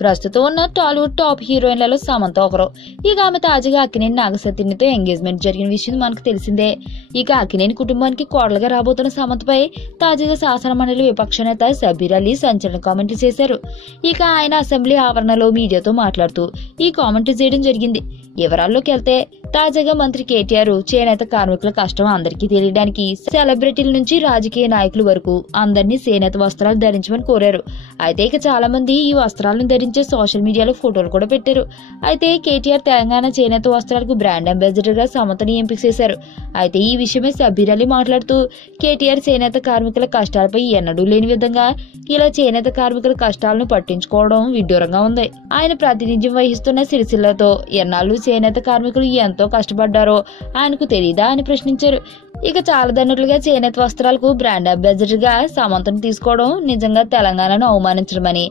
ప్రస్తుతం ఉన్న Tollywood top హీరోయిన్లలో Samantha ఒకరు. ఇక ఆమె తాజాగా అక్కినేని నాగసత్యనితో ఎంగేజ్మెంట్ జరిగిన విషయం మనకు తెలిసిందే. ఇక అక్కినేని కుటుంబానికి కోడలుగా రాబోతున్న సమంతపై తాజాగా శాసన మండలి విపక్ష నేత సబ్బీర్ అలీ సంచలన కామెంట్లు చేశారు. ఇక ఆయన అసెంబ్లీ ఆవరణలో మీడియాతో మాట్లాడుతూ ఈ కామెంట్లు చేయడం జరిగింది. వివరాల్లోకి వెళ్తే తాజాగా మంత్రి కేటీఆర్ చేనేత కార్మికుల కష్టం అందరికీ తెలియడానికి సెలబ్రిటీల నుంచి రాజకీయ నాయకుల వరకు అందరినీ చేనేత వస్త్రాలు ధరించమని కోరారు. అయితే ఇక చాలా మంది ఈ వస్త్రాలను ధరించే సోషల్ మీడియాలో ఫోటోలు కూడా పెట్టారు. అయితే కేటీఆర్ తెలంగాణ చేనేత వస్త్రాలకు బ్రాండ్ అంబాసిడర్ గా సమంతని ఎంపిక చేశారు. అయితే ఈ విషయమై సబ్బీర్ అలీ మాట్లాడుతూ కేటీఆర్ చేనేత కార్మికుల కష్టాలపై ఎన్నడూ లేని విధంగా ఇలా చేనేత కార్మికుల కష్టాలను పట్టించుకోవడం విడ్డూరంగా ఉంది. ఆయన ప్రాతినిధ్యం వహిస్తున్న సిరిసిల్లతో ఎన్నాళ్ళు చేనేత కార్మికులు ఎంతో కష్టపడ్డారో ఆయనకు తెలీదా అని ప్రశ్నించారు. ఇక చాలదన్నట్లుగా చేనేత వస్త్రాలకు బ్రాండ్ అంబాసిడర్ గా సమంతను తీసుకోవడం నిజంగా తెలంగాణను అవమానించడమని,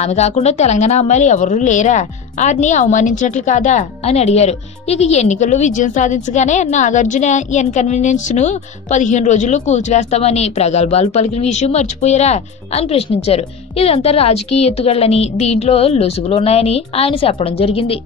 ఆమె కాకుండా తెలంగాణ అమ్మాయిలు ఎవరూ లేరా, వారిని అవమానించినట్లు కాదా అని అడిగారు. ఇక ఎన్నికల్లో విజయం సాధించగానే నాగార్జున ఇన్కన్వీనియన్స్ ను 15 రోజుల్లో కూల్చివేస్తామని ప్రగల్భాలు పలికిన విషయం మర్చిపోయారా అని ప్రశ్నించారు. ఇదంతా రాజకీయ ఎత్తుగడలని, దీంట్లో లొసుగులున్నాయని ఆయన చెప్పడం జరిగింది.